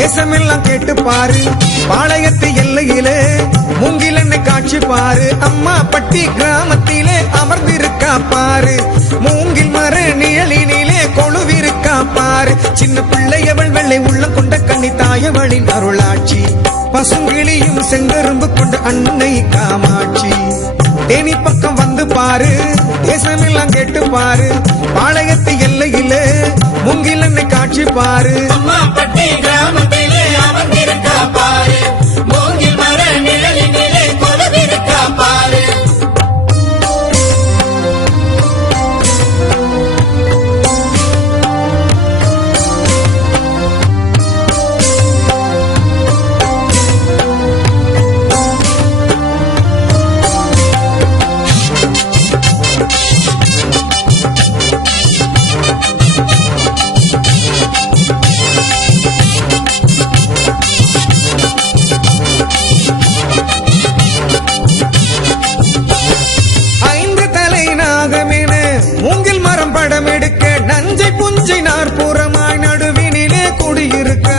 தேசமெல்லாம் கேட்டு பாரு பாளையத்து எல்லையிலே மூங்கிலெண்ணை காட்சி பாரு அம்மா பட்டி கிராமத்திலே அமர்ந்திருக்கா பாரு மூங்கில் மர நிழலினிலே கொழுவிருக்கா பாரு சின்ன பிள்ளையவள் வெள்ளை உள்ள கொண்ட கண்ணி தாயவளின் அருளாட்சி பசுங்கிளியும் செங்கரும்பு கொண்ட அன்னை காமாட்சி தேனி பக்கம் வந்து பாரு தேசமெல்லாம் கேட்டு பாரு பாளையத்து எல்லையிலே மூங்கிலெண்ணை காட்சி பாரு அம்மா பட்டி கிராமத்திலே அமர்ந்திருக்கா பாரு மூங்கில் மர நிழலினிலே கொலுவிருக்கா பாரு மூங்கில் மரம் படம் எடுக்க நஞ்சை புஞ்சை நாற்புறமாய் நடுவினிலே குடியிருக்க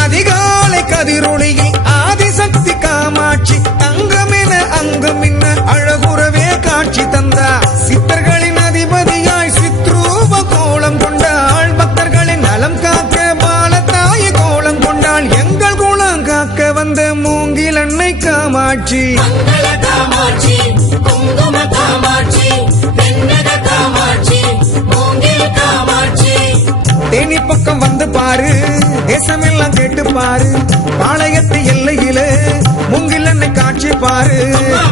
அதிகாலை கதிரொளியில் ஆதிசக்தி காமாட்சி தங்கமென அங்கமென அழகுறவே காட்சி தந்தா சித்தர்களின் அதிபதியாய் சித்ரூப கோலம் கொண்டாள் பக்தர்களின் நலம் காக்க பாலத்தாய் கோலம் கொண்டாள் எங்கள் குலம் காக்க வந்த மூங்கில் அன்னை காமாட்சி காமாட்சி குங்கும காமாட்சி தென்னக காமாட்சி மூங்கில் காமாட்சி தேனி பக்கம் வந்து பாரு தேசமெல்லாம் கேட்டு பாரு பாளையத்து எல்லையிலே மூங்கில் அன்னை காட்சி பாரு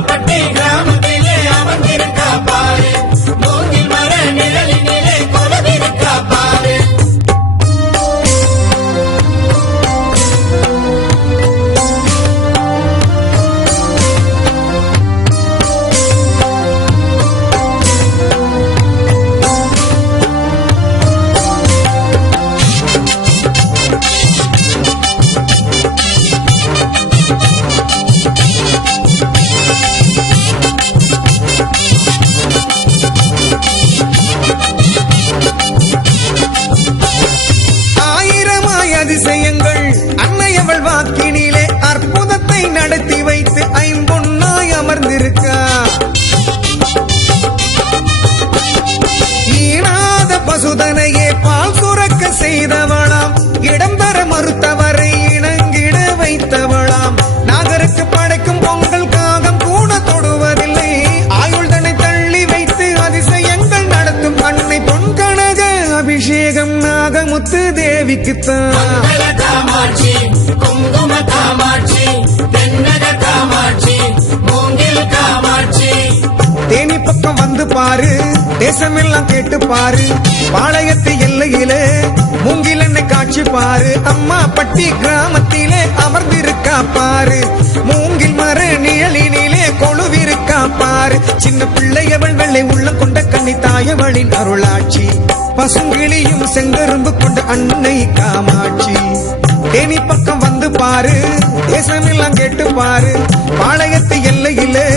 பட்டி கிராமத்திலே அமர்ந்திருக்கா பாரு மூங்கில் மர நிழலினிலே கொலுவிருக்கா பாரு அதிசயங்கள் அன்னையவள் வாக்கினிலே அற்புதத்தை நடத்தி வைத்து ஐம்பொன்னாய் அமர்ந்திருக்கா ஈனாத பசுதனையே பால் சுரக்க செய்தவளாம் இடம் தர மறுத்தவரை இணங்கிட வைத்தவளாம் நாகருக்கு படைக்கும் பொங்கல் காகம் கூட தொடுவதில்லை ஆயுள் தன்னை தள்ளி வைத்து அதிசயங்கள் நடத்தும் அன்னை பொன்கனக அபிஷேகம் நாகமுத்து தேவிக்குத்தான் காமாட்சி குங்கும காமாட்சி தென்னக காமாட்சி மூங்கில் காமாட்சி தேனி பக்கம் வந்து பாரு தேசமெல்லாம் கேட்டு பாரு பாளையத்து எல்லையிலே மூங்கில் எண்ணெய் காட்சி பாரு அம்மா பட்டி கிராமத்திலே அமர்ந்திருக்கா பாரு மூங்கில் மர நிழலினிலே கொழுவிருக்கா பாரு சின்ன பிள்ளையவள் வெள்ளை உள்ள கொண்ட கண்ணி தாயவளின் அருளாட்சி பசுங்கிளியும் செங்கரும்பு கொண்ட அன்னை காமாட்சி தேனி பக்கம் வந்து பாரு தேசமெல்லாம் கேட்டு பாரு பாளையத்து எல்லையிலே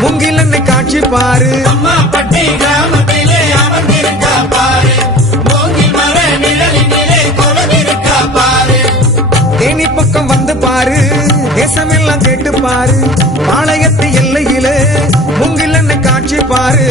மூங்கில் எண்ணெய் காட்சி பாரு அம்மா பட்டி கிராமத்திலே அமர்ந்திருக்கா பாரு மூங்கில் மர நிழலினிலே கொலுவிருக்கா பாரு தேனி பக்கம் வந்து பாரு தேசமெல்லாம் கேட்டு பாரு பாளையத்து எல்லையிலே மூங்கில் எண்ணெய் காட்சி பாரு